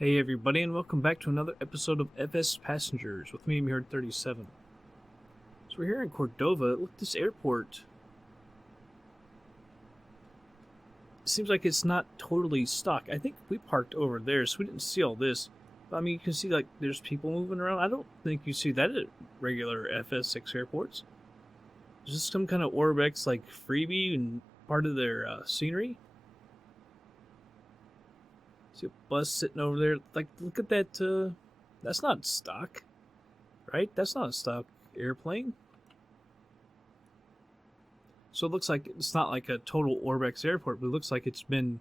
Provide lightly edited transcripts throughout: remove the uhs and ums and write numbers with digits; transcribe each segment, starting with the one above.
Hey everybody, and welcome back to another episode of FsPassengers with me, Mirror37. So we're here in Cordova. Look, this airport seems like it's not totally stock. I think we parked over there, so we didn't see all this. But, I mean, you can see like there's people moving around. I don't think you see that at regular FSX airports. Is this some kind of Orbex like freebie and part of their scenery? See a bus sitting over there. Like, look at that. That's not stock, right? That's not a stock airplane. So it looks like it's not like a total Orbex airport, but it looks like it's been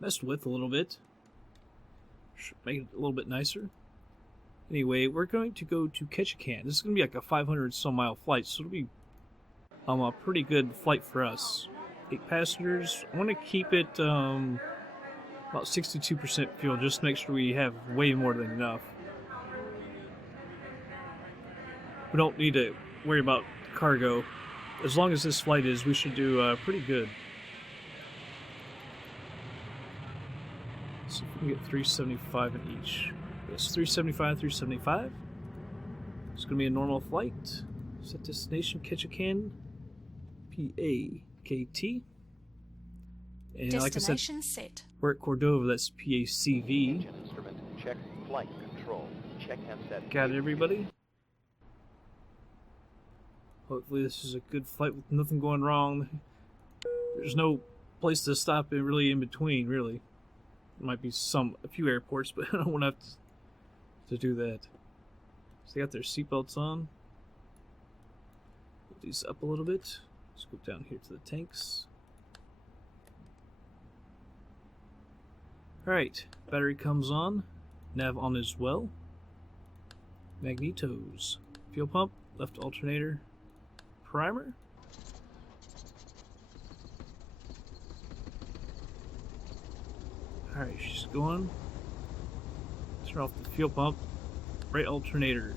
messed with a little bit. Should make it a little bit nicer. Anyway, we're going to go to Ketchikan. This is going to be like a 500-some mile flight, so it'll be a pretty good flight for us. 8 passengers. I want to keep it about 62% fuel, just to make sure we have way more than enough. We don't need to worry about cargo. As long as this flight is, we should do pretty good. See if we can get 375 in each. Yes, 375, 375. It's going to be a normal flight. Set destination Ketchikan, PAKT. And like I said, set. We're at Cordova, that's PACV. Engine instrument, check flight control, check handset. Got it, everybody? Hopefully this is a good flight with nothing going wrong. There's no place to stop really in between, really. There might be a few airports, but I don't want to have to do that. So they got their seatbelts on. Put these up a little bit. Let's go down here to the tanks. Alright, battery comes on. Nav on as well. Magnetos. Fuel pump, left alternator. Primer. Alright, she's going. Turn off the fuel pump. Right alternator.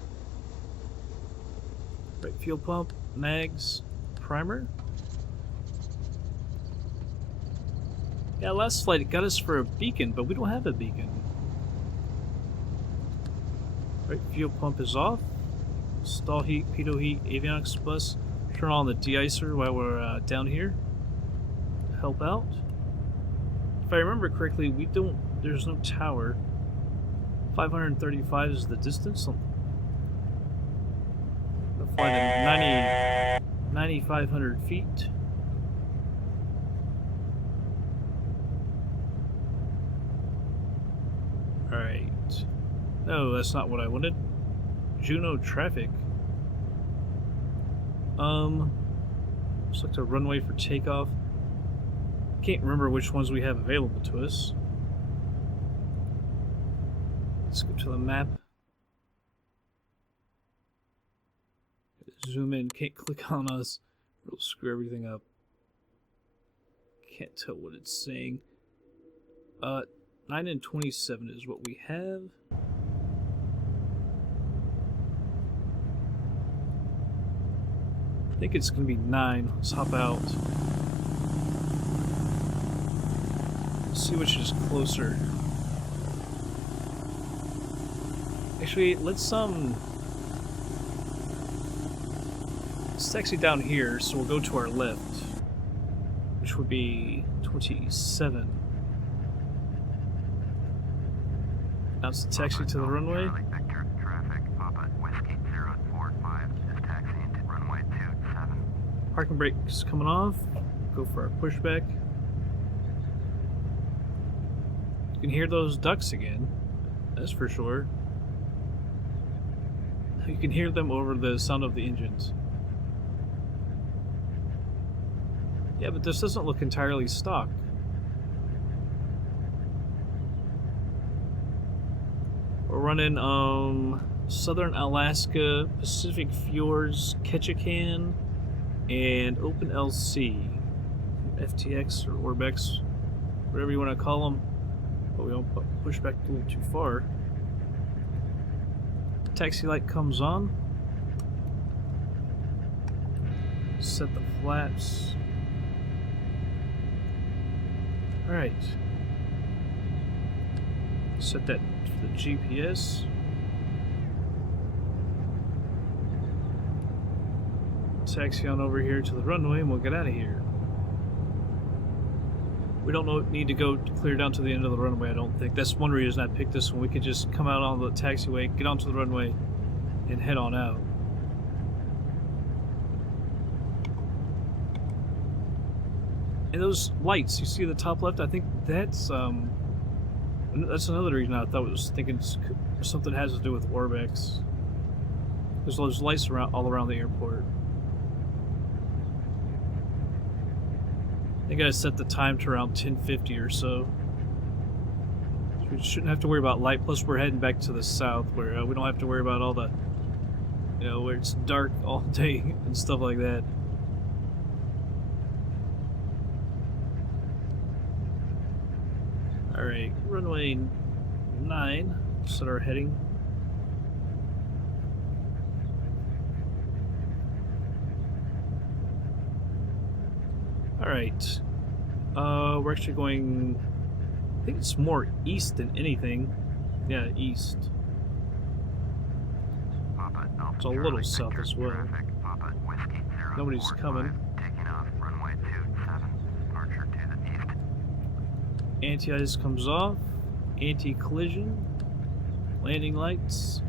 Right fuel pump, mags, primer. Yeah, last flight it got us for a beacon, but we don't have a beacon. Right fuel pump is off. Stall heat, pitot heat, avionics bus. Turn on the de-icer while we're down here to help out. If I remember correctly, there's no tower. 535 is the distance. We'll fly to 9,500 feet. Alright. No, that's not what I wanted. Juno traffic. Select a runway for takeoff. Can't remember which ones we have available to us. Let's go to the map. Zoom in. Can't click on us. It'll screw everything up. Can't tell what it's saying. 9 and 27 is what we have. I think it's going to be 9. Let's hop out. Let's see which is closer. Actually, let's taxi down here, so we'll go to our left, which would be 27. Now it's the taxi to the runway. Parking brake's coming off. Go for our pushback. You can hear those ducks again. That's for sure. You can hear them over the sound of the engines. Yeah, but this doesn't look entirely stock. We're running Southern Alaska, Pacific Fjords, Ketchikan, and openLC, FTX or Orbex, whatever you want to call them. But we don't push back a little too far. Taxi light comes on. Set the flaps. Alright. Set that to the GPS. Taxi on over here to the runway and we'll get out of here. We don't need to go clear down to the end of the runway, I don't think. That's one reason I picked this one. We could just come out on the taxiway, get onto the runway, and head on out. And those lights, you see the top left? I think that's another reason I thought it was thinking something has to do with Orbex. There's those lights all around the airport. I think I set the time to around 10:50 or so. We shouldn't have to worry about light. Plus, we're heading back to the south, where we don't have to worry about all the, where it's dark all day and stuff like that. All right, runway 9. Set our heading. Alright, we're actually going, I think it's more east than anything. Yeah, east. It's a little south as well. Nobody's coming. Anti-ice comes off. Anti-collision. Landing lights.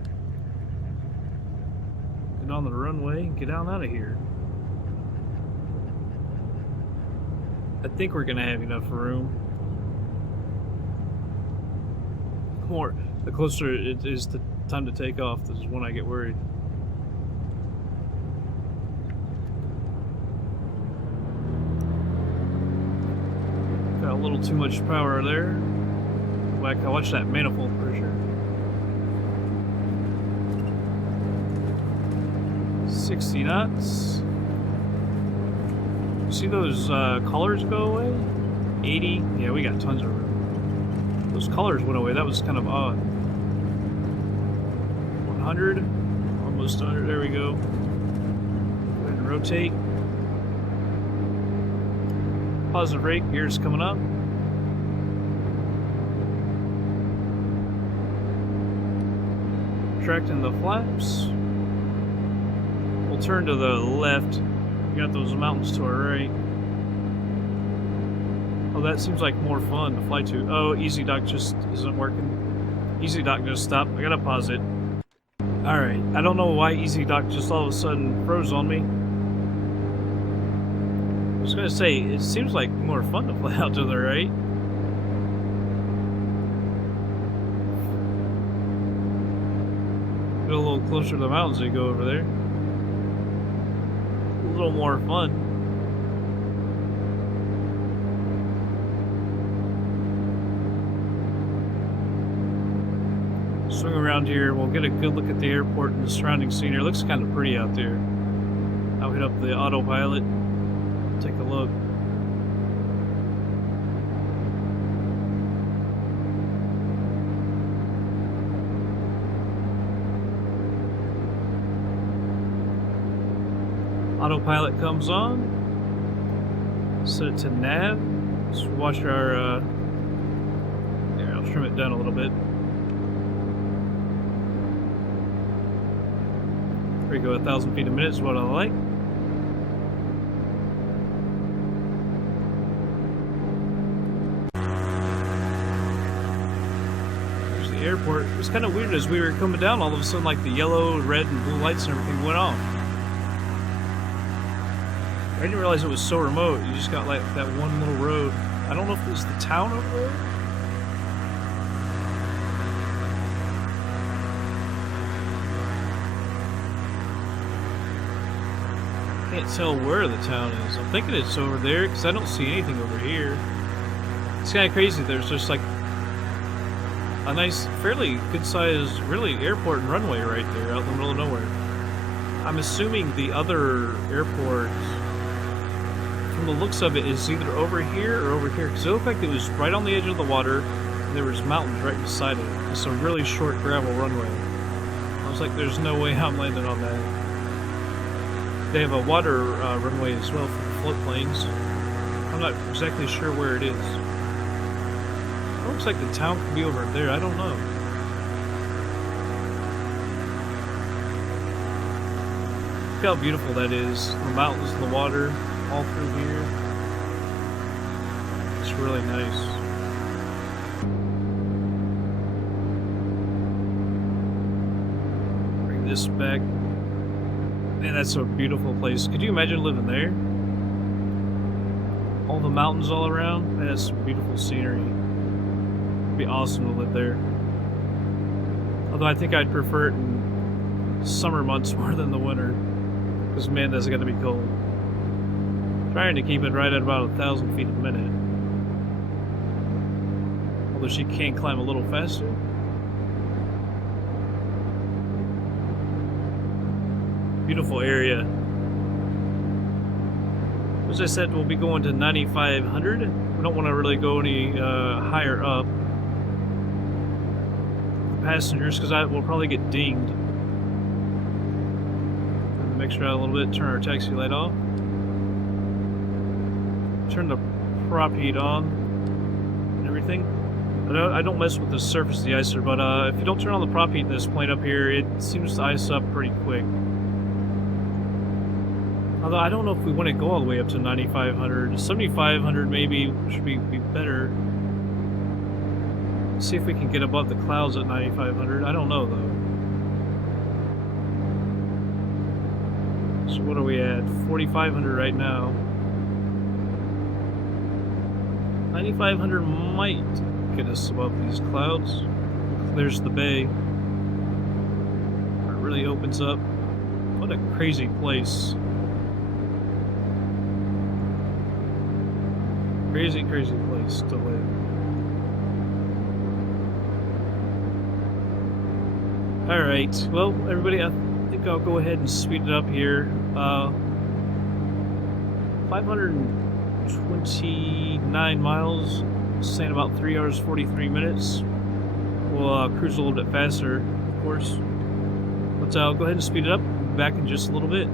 Get on the runway and get on out of here. I think we're gonna have enough room. The closer it is the time to take off, this is when I get worried. Got a little too much power there. I watch that manifold pressure. 60 knots. See those colors go away? 80? Yeah, we got tons of room. Those colors went away. That was kind of odd. 100. Almost 100. There we go. Go ahead and rotate. Positive rate. Gears coming up. Retracting the flaps. We'll turn to the left. We got those mountains to our right. Oh, that seems like more fun to fly to. Oh, EZDok just isn't working. EZDok just stopped. I gotta pause it. Alright, I don't know why EZDok just all of a sudden froze on me. I was gonna say, it seems like more fun to fly out to the right. Get a little closer to the mountains as you go over there. A little more fun. Swing around here and we'll get a good look at the airport and the surrounding scenery. It looks kind of pretty out there. I'll hit up the autopilot, take a look. Autopilot comes on. Set it to nav. Just watch our, here, I'll trim it down a little bit. There we go, 1,000 feet a minute is what I like. There's the airport. It was kind of weird as we were coming down, all of a sudden, like the yellow, red, and blue lights and everything went off. I didn't realize it was so remote. You just got like that one little road. I don't know if it was the town over there. Can't tell where the town is. I'm thinking it's over there because I don't see anything over here. It's kind of crazy. There's just like a nice, fairly good-sized, really airport and runway right there out in the middle of nowhere. I'm assuming the other airport, from the looks of it, is either over here or over here, because it looked like it was right on the edge of the water and there was mountains right beside it. It's a really short gravel runway. I was like, there's no way I'm landing on that. They have a water runway as well for float planes. I'm not exactly sure where it is. It Looks like the town could be over there. I don't know. Look how beautiful that is. The mountains and the water all through here. It's really nice. Bring this back. Man, that's a beautiful place. Could you imagine living there? All the mountains all around. Man, that's some beautiful scenery. It'd be awesome to live there. Although I think I'd prefer it in summer months more than the winter. Because man, that's gotta be cold. Trying to keep it right at about 1,000 feet a minute. Although she can climb a little faster. Beautiful area. As I said, we'll be going to 9,500. We don't want to really go any higher up. The passengers, because we'll probably get dinged. And make sure out a little bit. Turn our taxi light off. Turn the prop heat on. And everything. I don't mess with the surface of the icer, but if you don't turn on the prop heat in this plane up here, it seems to ice up pretty quick. Although I don't know if we want to go all the way up to 9,500. 7,500 maybe should be better. See if we can get above the clouds at 9,500. I don't know though. So what are we at? 4,500 right now. 9,500 might get us above these clouds. There's the bay. It really opens up. What a crazy place. Crazy, crazy place to live. Alright, well, everybody, I think I'll go ahead and speed it up here. 529 miles, saying about 3 hours 43 minutes. We'll cruise a little bit faster, of course. But I'll go ahead and speed it up. Back in just a little bit.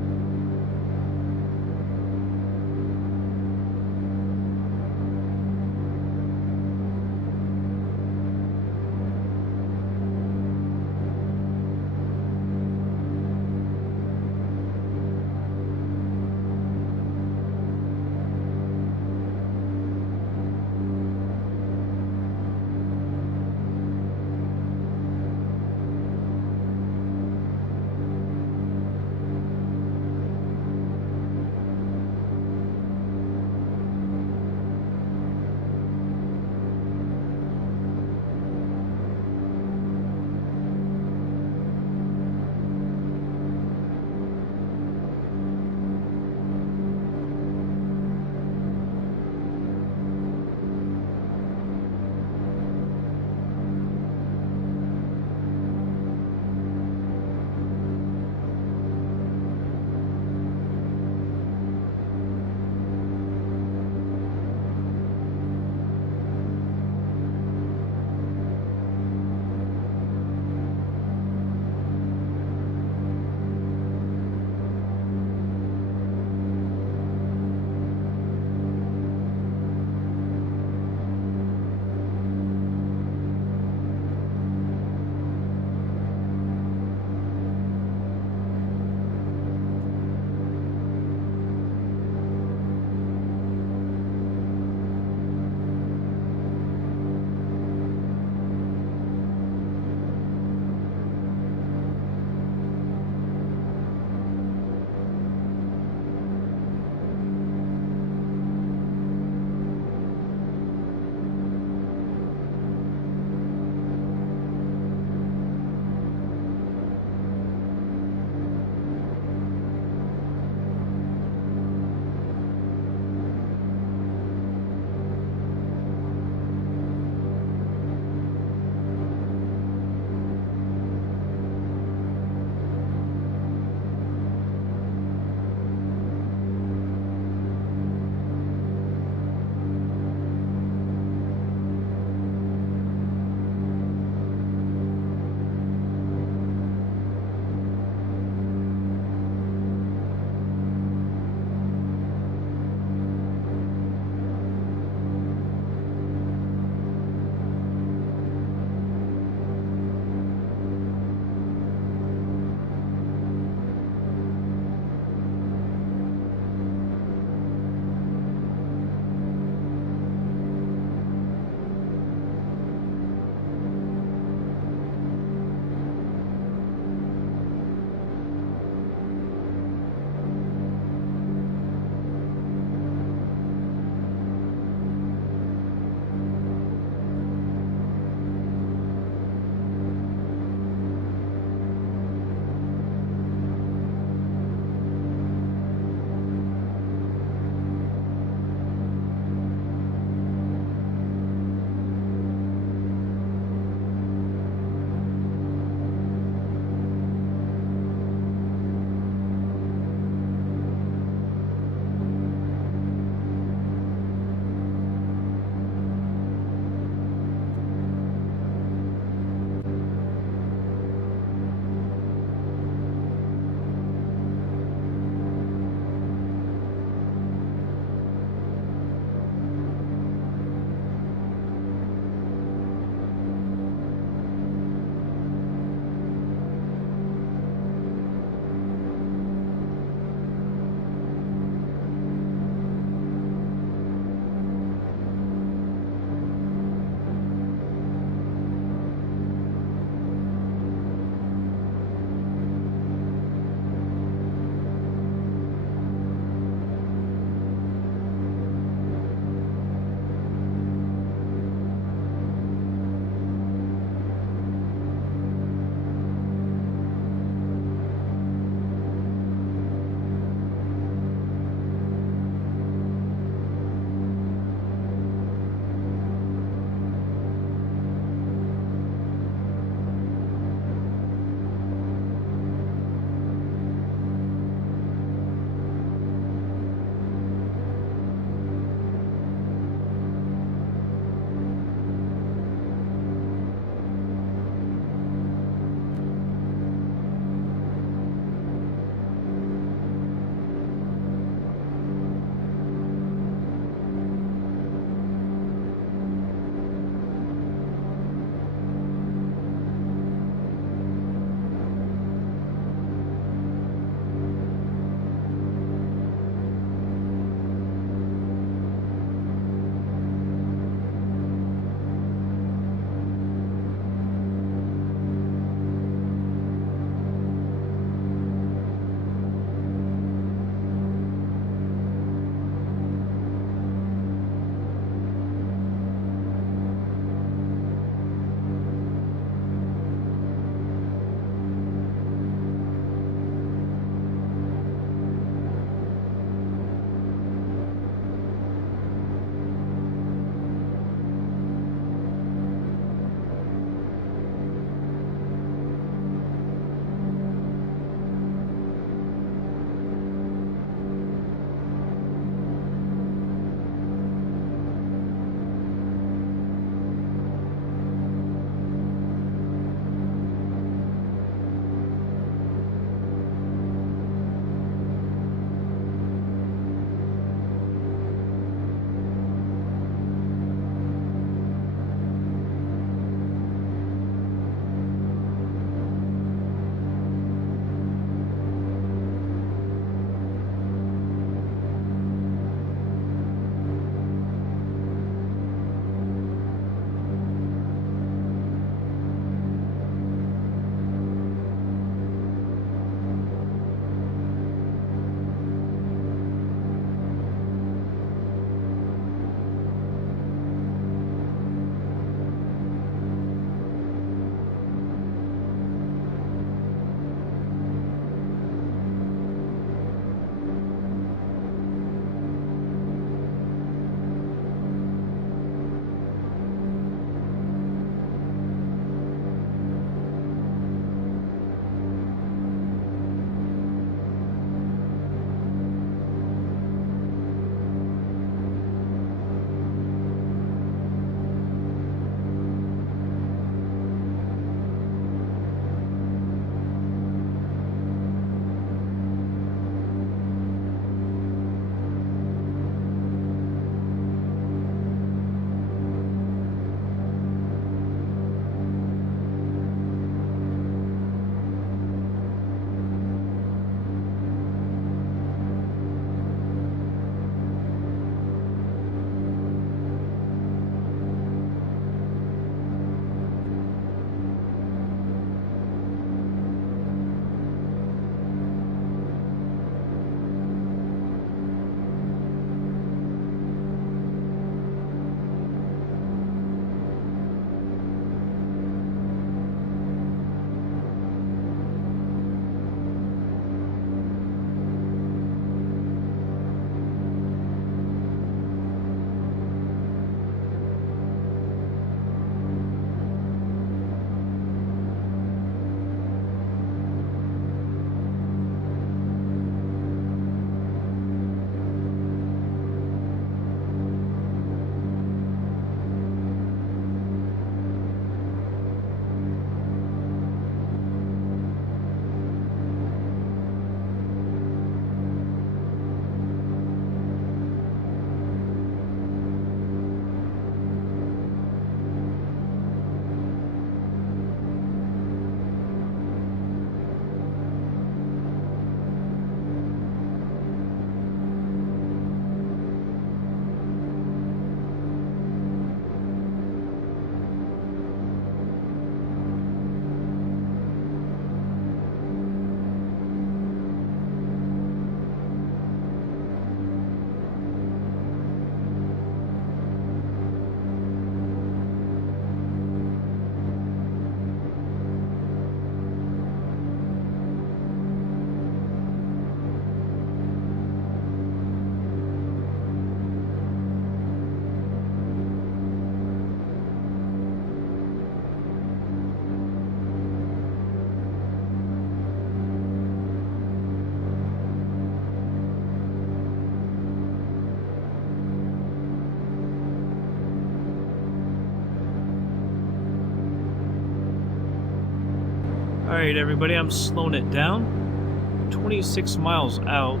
Alright, everybody, I'm slowing it down. 26 miles out.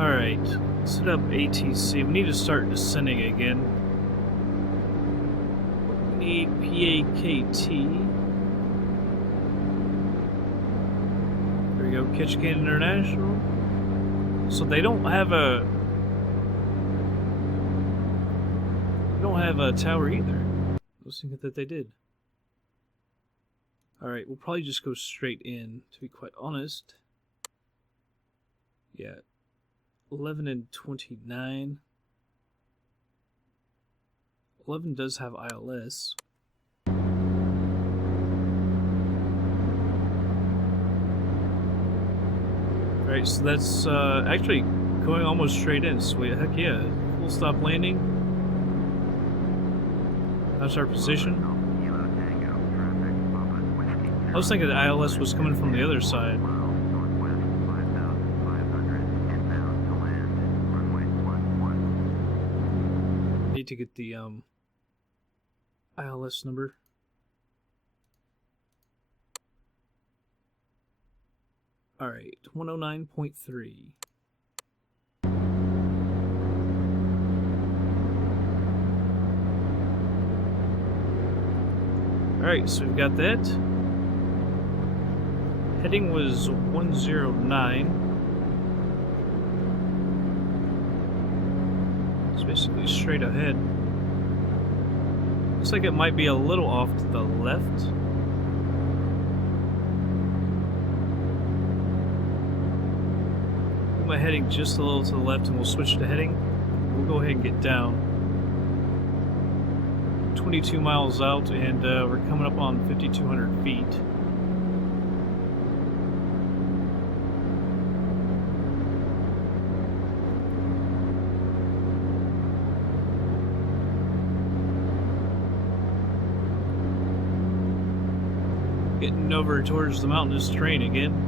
Alright, set up ATC. We need to start descending again. We need PAKT. There we go, Ketchikan International. So they don't have a tower either. I was thinking that they did. Alright, we'll probably just go straight in, to be quite honest. Yeah. 11 and 29. 11 does have ILS. Alright, so that's actually going almost straight in. Sweet, heck yeah. Full stop landing. That's our position. I was thinking the ILS was coming from the other side. Need to get the ILS number. Alright, 109.3. Alright, so we've got that. Heading was 109. It's basically straight ahead. Looks like it might be a little off to the left. Move my heading just a little to the left and we'll switch to heading. We'll go ahead and get down. 22 miles out, and we're coming up on 5,200 feet. Getting over towards the mountainous terrain again.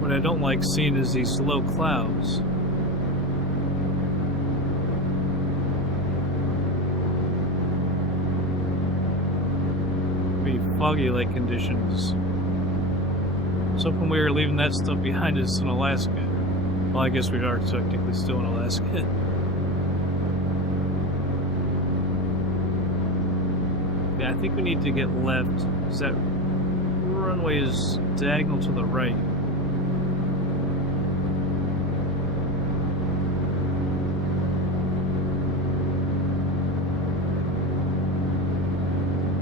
What I don't like seeing is these low clouds. Be foggy-like conditions. I was hoping we were leaving that stuff behind us in Alaska. Well, I guess we are technically still in Alaska. Yeah, I think we need to get left, because that runway is diagonal to the right.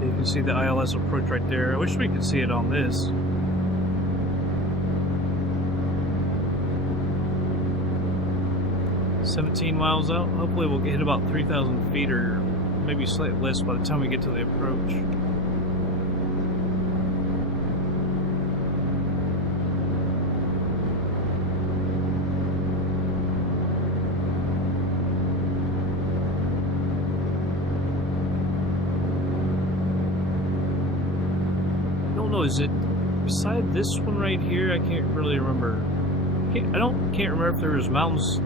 You can see the ILS approach right there. I wish we could see it on this. $17 miles out. Hopefully we'll hit about 3,000 feet or maybe slightly less by the time we get to the approach. I don't know, is it beside this one right here? I can't really remember. Can't remember if there was mountains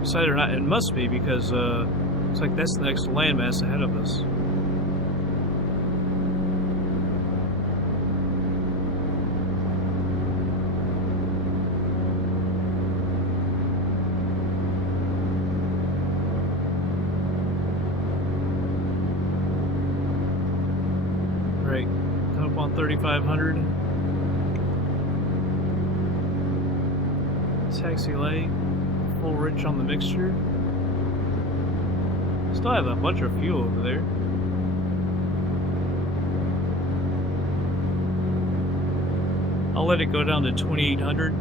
beside or not. It must be, because looks like that's the next landmass ahead of us. Right, come up on 3,500. Taxi light. Full rich on the mixture. Still have a bunch of fuel over there. I'll let it go down to 2,800.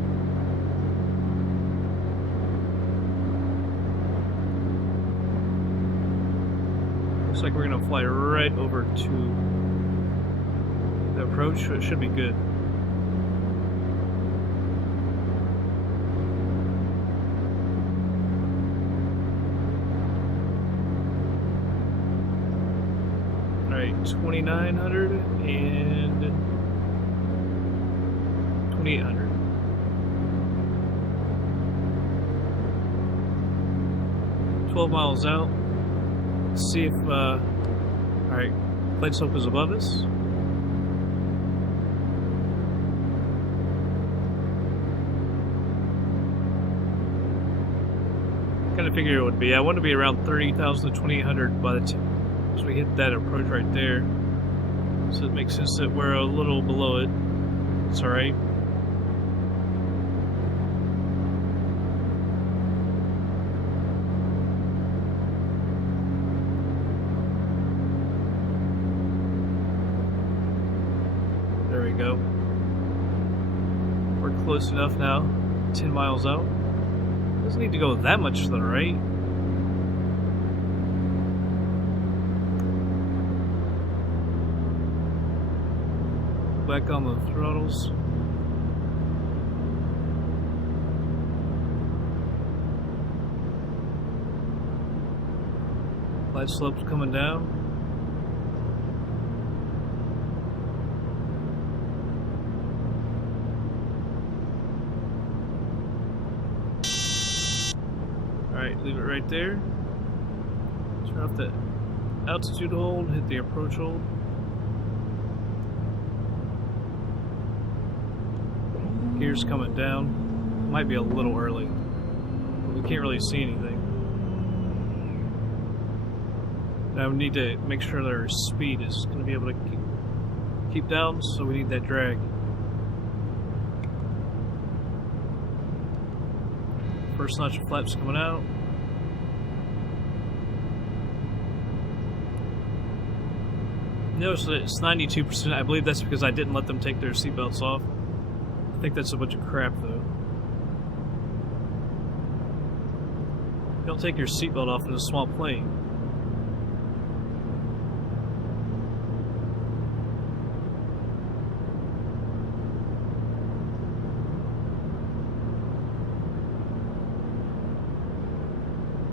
Looks like we're gonna fly right over to the approach, so it should be good. Alright, 2,900 and 2,800. 12 miles out. Let's see if, alright, glide slope is above us. Kind of figured it would be. I want to be around 30,000 to 2,800 by the time we hit that approach right there. So it makes sense that we're a little below it. It's alright. There we go. We're close enough now. 10 miles out. Doesn't need to go that much to the right. Back on the throttles. Glide slope's coming down. Alright, leave it right there. Turn off the altitude hold, hit the approach hold. Gears coming down. Might be a little early. We can't really see anything. Now we need to make sure that our speed is going to be able to keep down, so we need that drag. First notch of flaps coming out. Notice that it's 92%. I believe that's because I didn't let them take their seatbelts off. I think that's a bunch of crap, though. You don't take your seatbelt off in a small plane.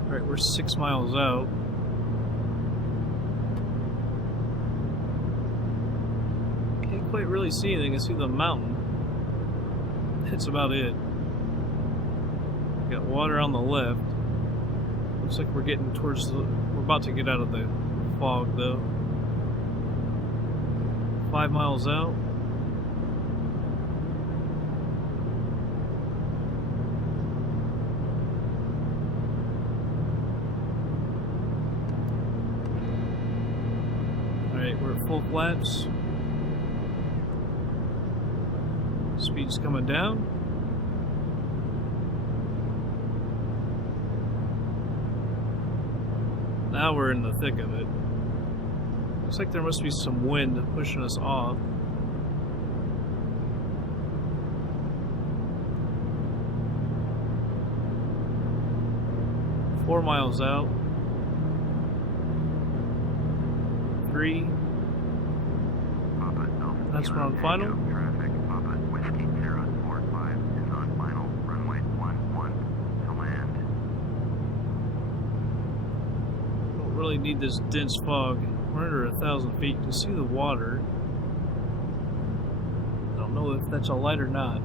Alright, we're 6 miles out. Can't quite really see anything. I see the mountain. That's about it. Got water on the left. Looks like we're getting towards the... We're about to get out of the fog, though. 5 miles out. Alright, we're at full flaps. Speed's coming down. Now we're in the thick of it. Looks like there must be some wind pushing us off. Four miles out. 3. That's we're on final. Really need this dense fog. We're under 1,000 feet. You can see the water. I don't know if that's a light or not.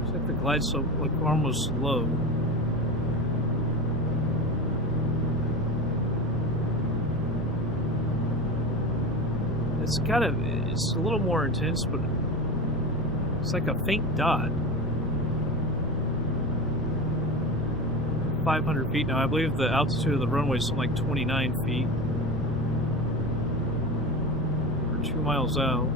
Looks like the glide slope like almost low. It's a little more intense, but it's like a faint dot. 500 feet now. I believe the altitude of the runway is something like 29 feet. We're 2 miles out.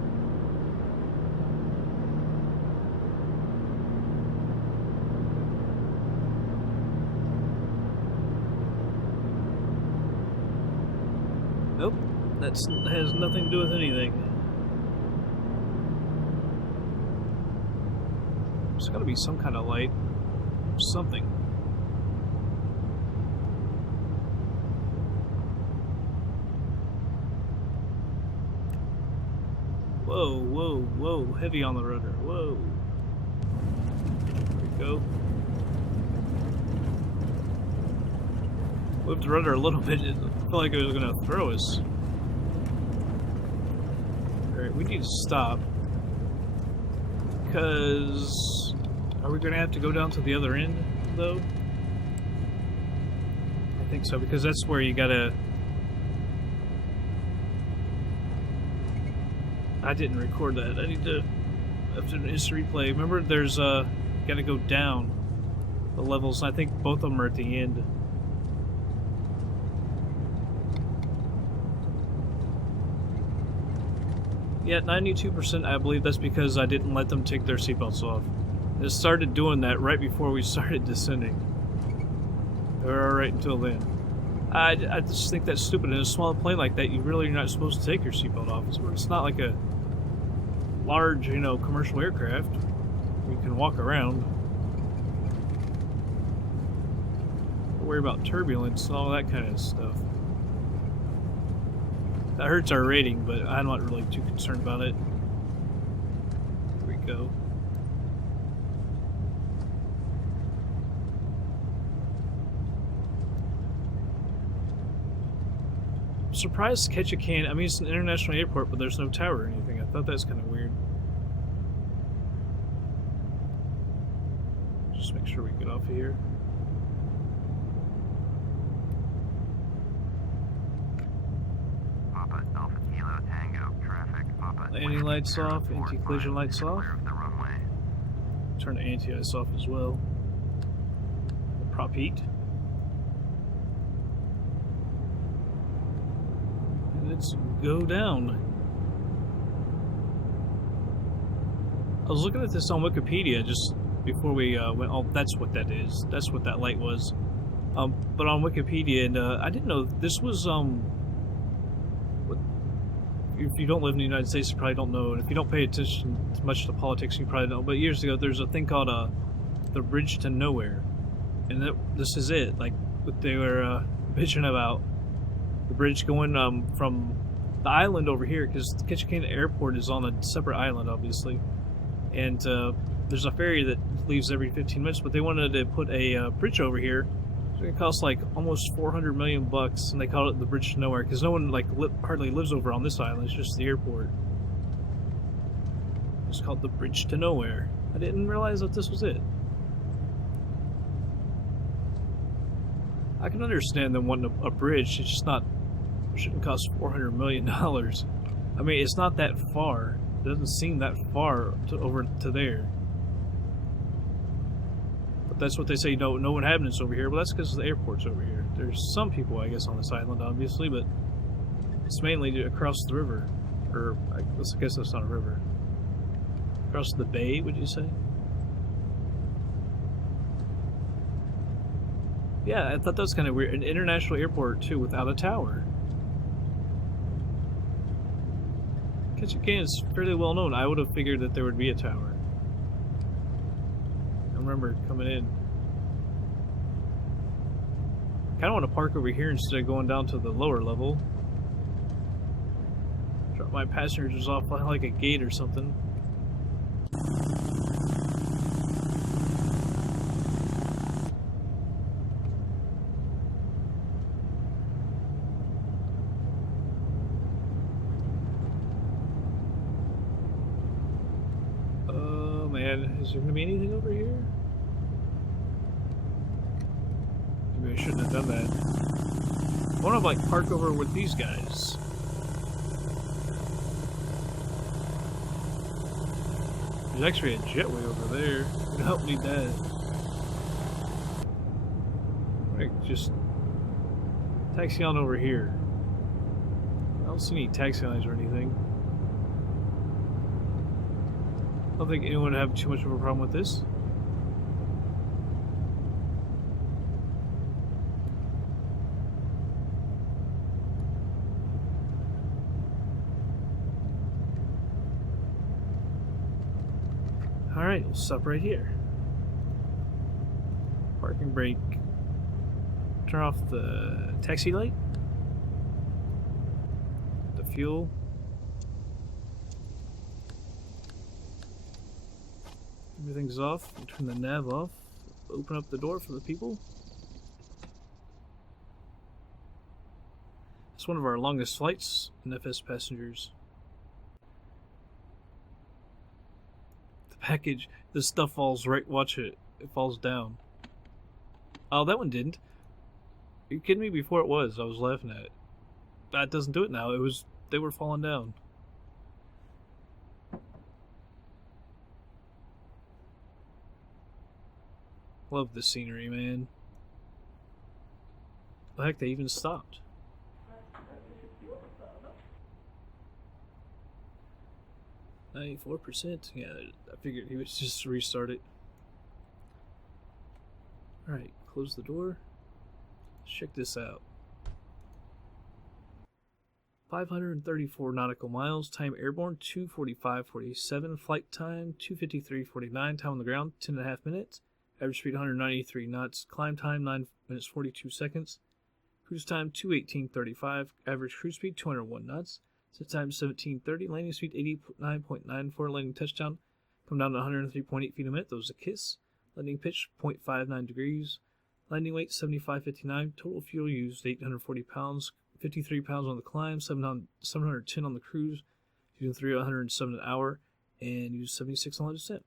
Nope. That has nothing to do with anything. There's gotta be some kind of light. Something. Whoa, whoa, whoa. Heavy on the rudder. Whoa. There we go. Moved the rudder a little bit. It felt like it was gonna throw us. Alright, we need to stop. because are we going to have to go down to the other end, though? I think so, because that's where you gotta... I didn't record that. I need to have to do an instant replay. Remember, there's gotta go down the levels. I think both of them are at the end. Yeah, 92%. I believe that's because I didn't let them take their seatbelts off. It started doing that right before we started descending. They were alright until then. I just think that's stupid. In a small plane like that, you really are not supposed to take your seatbelt off. It's not like a large, you know, commercial aircraft. You can walk around. Don't worry about turbulence and all that kind of stuff. That hurts our rating, but I'm not really too concerned about it. Here we go. I'm surprised Ketchikan, I mean, it's an international airport, but there's no tower or anything. I thought that's kind of weird. Just make sure we get off of here. Papa Alpha Kilo Tango traffic. Papa. Landing lights off, anti-collision lights off. Clear of the runway. Turn the anti-ice off as well. Prop heat. And let's go down. I was looking at this on Wikipedia just before we went. Oh, that's what that is. That's what that light was. But on Wikipedia, and I didn't know this was if you don't live in the United States, you probably don't know, and if you don't pay attention much to politics, you probably don't. But years ago, there's a thing called the Bridge to Nowhere, and this is it. Like what they were bitching about, the bridge going from the island over here, because Ketchikan Airport is on a separate island, obviously, and there's a ferry that leaves every 15 minutes. But they wanted to put a bridge over here. It costs like almost $400 million, and they call it the Bridge to Nowhere because no one like hardly lives over on this island. It's just the airport. It's called the Bridge to Nowhere. I didn't realize that this was it. I can understand them wanting a bridge. It's just not. It shouldn't cost $400 million. I mean, it's not that far. It doesn't seem that far over to there. That's what they say, no inhabitants over here. Well, that's because the airport's over here. There's some people, I guess, on this island, obviously, but it's mainly across the river. Or, I guess that's not a river. Across the bay, would you say? Yeah, I thought that was kind of weird. An international airport, too, without a tower. Ketchikan is fairly well known. I would have figured that there would be a tower. I remember coming in. Kind of want to park over here instead of going down to the lower level. Drop my passengers off like a gate or something. Oh man, is there going to be anything over here? Maybe I shouldn't have done that. I want to like park over with these guys. There's actually a jetway over there. We don't need that. Like just taxi on over here. I don't see any taxi lines or anything. I don't think anyone would have too much of a problem with this. Alright, we'll stop right here. Parking brake. Turn off the taxi light. The fuel. Everything's off. We'll turn the nav off. Open up the door for the people. It's one of our longest flights in FsPassengers. The package. This stuff falls right. Watch it. It falls down. Oh, that one didn't. Are you kidding me? Before it was. I was laughing at it. That doesn't do it now. It was. They were falling down. Love the scenery, man. The heck, they even stopped. 94%. Yeah, I figured he would just restart it. Alright, close the door. Let's check this out. 534 nautical miles. Time airborne 2:45:47. Flight time 2:53:49. Time on the ground 10.5 minutes. Average speed 193 knots. Climb time 9 minutes 42 seconds. Cruise time 2:18:35. Average cruise speed 201 knots. Set time 17:30. Landing speed 89.94. Landing touchdown. Come down to 103.8 feet a minute. That was a kiss. Landing pitch 0.59 degrees. Landing weight 75.59. Total fuel used 840 pounds. 53 pounds on the climb. 710 on the cruise. Using 307 an hour. And used 76 on the descent.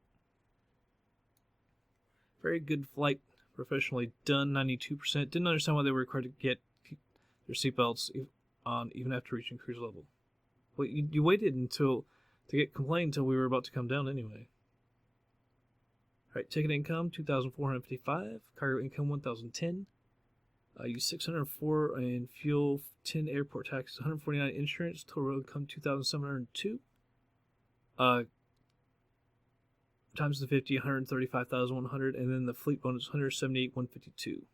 Very good flight. Professionally done. 92%. Didn't understand why they were required to get their seatbelts on even after reaching cruise level. Well, you waited to get complained until we were about to come down anyway. Alright, ticket income 2,455, cargo income 1,010. Use 604 in fuel, 10 airport taxes, 149 insurance, total road income 2,702. Times the 50, 135,100, and then the fleet bonus 178,152.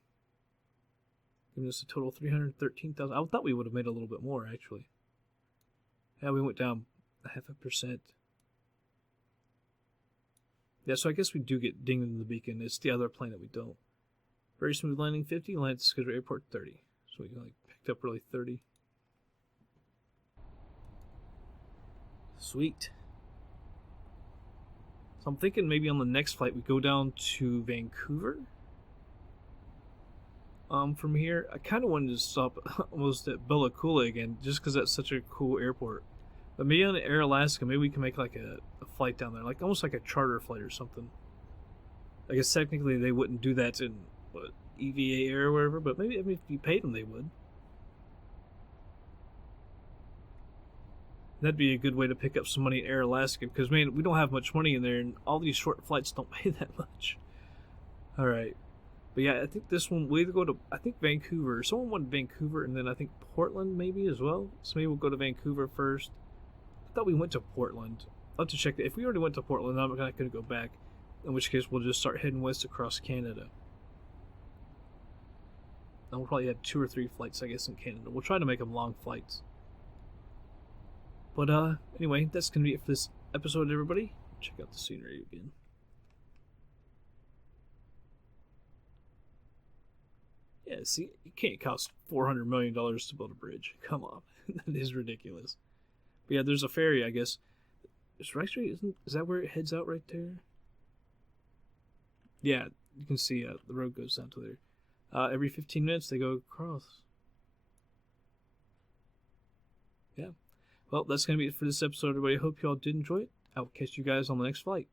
Giving us a total 313,000. I thought we would have made a little bit more actually. Yeah, we went down 0.5%. Yeah, so I guess we do get dinged in the beacon. It's the other plane that we don't. Very smooth landing 50, landed at scheduled airport 30. So we like picked up really 30. Sweet. So I'm thinking maybe on the next flight we go down to Vancouver. From here, I kind of wanted to stop almost at Bella Coola again, just because that's such a cool airport. But maybe on Air Alaska, maybe we can make like a flight down there, like almost like a charter flight or something. I guess technically they wouldn't do that in EVA Air or wherever, but maybe if you paid them, they would. That'd be a good way to pick up some money in Air Alaska, because man, we don't have much money in there, and all these short flights don't pay that much. All right. But yeah, I think this one, we either go to, I think Vancouver. Someone wanted Vancouver, and then I think Portland maybe as well. So maybe we'll go to Vancouver first. I thought we went to Portland. I'll have to check that. If we already went to Portland, I'm not going to go back. In which case, we'll just start heading west across Canada. And we'll probably have 2 or 3 flights, I guess, in Canada. We'll try to make them long flights. But anyway, that's going to be it for this episode, everybody. Check out the scenery again. Yeah, see, it can't cost $400 million to build a bridge. Come on. That is ridiculous. But yeah, there's a ferry, I guess. Is Rice Street, is that where it heads out right there? Yeah, you can see the road goes down to there. Every 15 minutes they go across. Yeah. Well, that's going to be it for this episode, everybody. I hope you all did enjoy it. I'll catch you guys on the next flight.